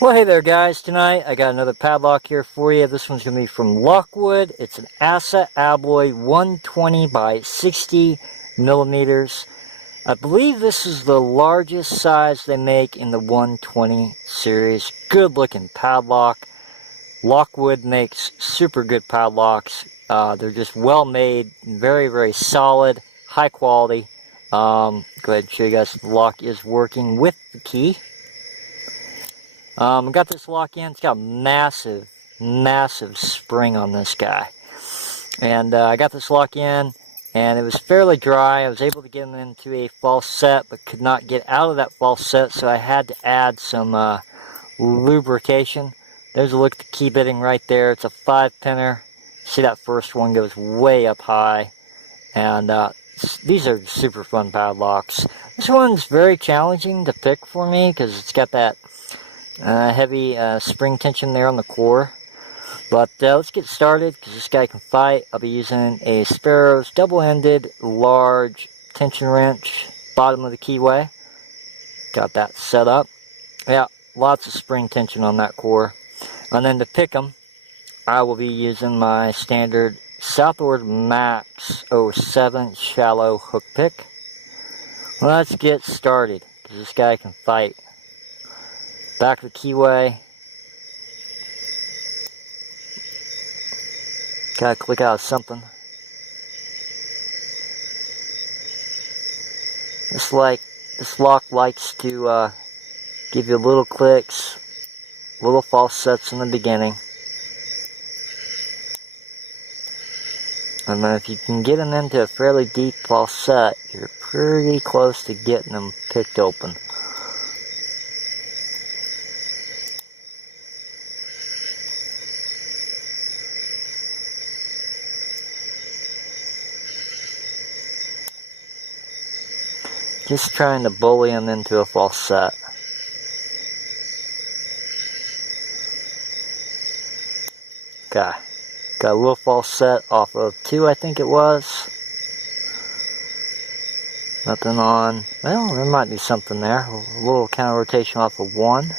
Well, hey there guys, tonight I got another padlock here for you. This one's going to be from Lockwood. It's an Asa Abloy 120 by 60 millimeters. I believe this is the largest size they make in the 120 series. Good looking padlock. Lockwood makes super good padlocks. They're just well made, very, very solid, high quality. Go ahead and show you guys if the lock is working with the key. I got this lock in. It's got massive, massive spring on this guy. And I got this lock in, and it was fairly dry. I was able to get him into a false set, but could not get out of that false set, so I had to add some lubrication. There's a look at the key bitting right there. It's a 5-pinner. See that first one goes way up high. And these are super fun padlocks. This one's very challenging to pick for me because it's got that heavy spring tension there on the core. But let's get started because this guy can fight. I'll be using a Sparrows double-ended large tension wrench, bottom of the keyway. Got that set up. Yeah, lots of spring tension on that core. And then to pick them, I will be using my standard Southord Max 07 shallow hook pick. Let's get started because this guy can fight. Back of the keyway. Gotta click out of something. This lock likes to give you little clicks, little false sets in the beginning. And then if you can get them into a fairly deep false set, you're pretty close to getting them picked open. Just trying to bully them into a false set. Okay. Got a little false set off of 2, I think it was. Nothing on. Well, there might be something there. A little counter rotation off of 1.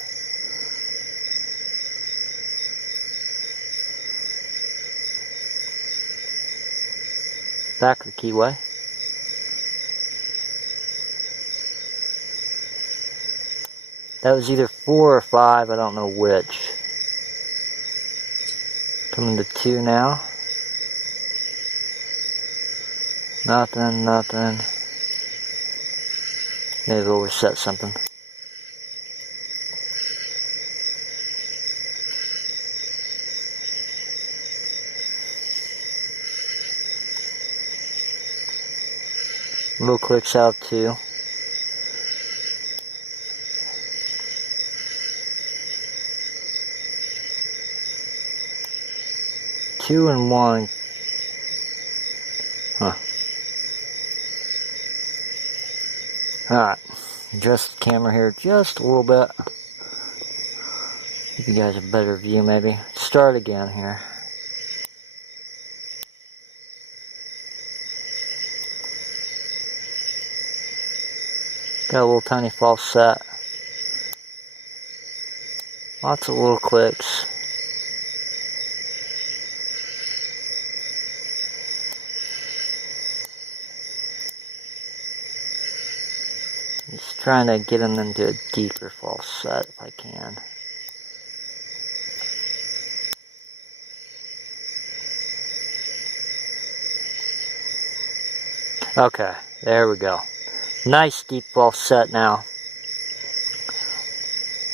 Back of the keyway. That was either 4 or 5, I don't know which. Coming to 2 now. Nothing, nothing. Maybe overset something. Little clicks out 2. Two and 1. Huh. Alright. Adjust the camera here just a little bit. Give you guys a better view maybe. Start again here. Got a little tiny false set. Lots of little clicks. Just trying to get them into a deeper false set if I can. Okay, there we go. Nice deep false set now. I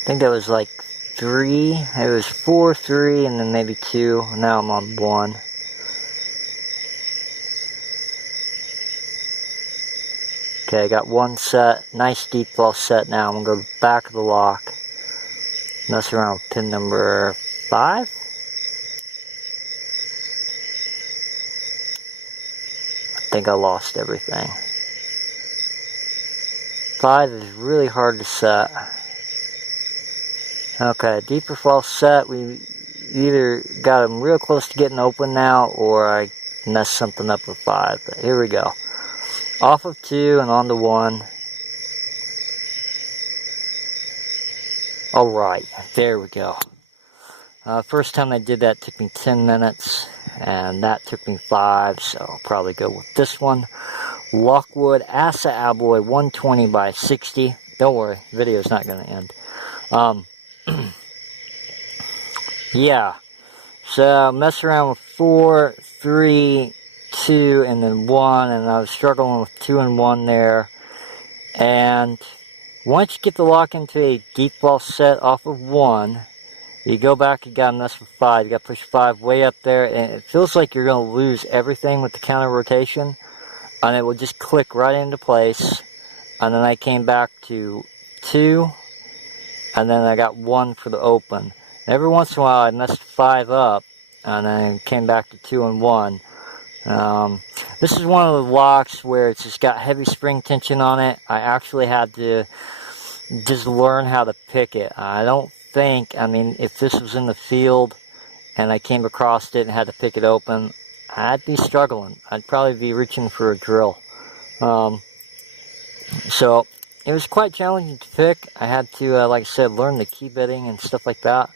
think that was like 3. It was 4, 3, and then maybe 2. Now I'm on 1. Okay, I got 1 set, nice deep false set now. I'm going to go back of the lock, mess around with pin number 5. I think I lost everything. 5 is really hard to set. Okay, deeper false set. We either got them real close to getting open now, or I messed something up with 5. But here we go. Off of 2 and on to 1. Alright, there we go. First time I did that took me 10 minutes, and that took me 5, so I'll probably go with this one. Lockwood Asa Alloy 120 by 60. Don't worry, the video's not going to end. Yeah, so mess around with 4, 3, 2, and then 1, and I was struggling with 2 and 1 there. And once you get the lock into a deep ball set off of 1, you go back, you gotta mess with 5. You gotta push 5 way up there, and it feels like you're gonna lose everything with the counter rotation, and it will just click right into place. And then I came back to 2, and then I got 1 for the open. And every once in a while I messed 5 up, and then came back to 2 and 1. This is one of the locks where it's just got heavy spring tension on it. I actually had to just learn how to pick it. I don't think, I mean, if this was in the field and I came across it and had to pick it open, I'd be struggling. I'd probably be reaching for a drill. So it was quite challenging to pick. I had to, like I said, learn the key bitting and stuff like that,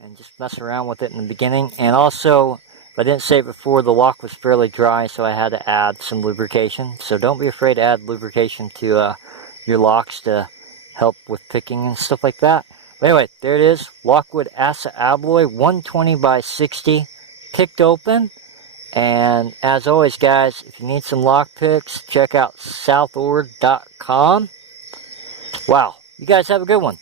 and just mess around with it in the beginning. And also, if I didn't say it before, the lock was fairly dry, so I had to add some lubrication. So don't be afraid to add lubrication to your locks to help with picking and stuff like that. But anyway, there it is. Lockwood Asa Alloy 120 by 60 picked open. And as always, guys, if you need some lock picks, check out Southord.com. Wow, you guys have a good one.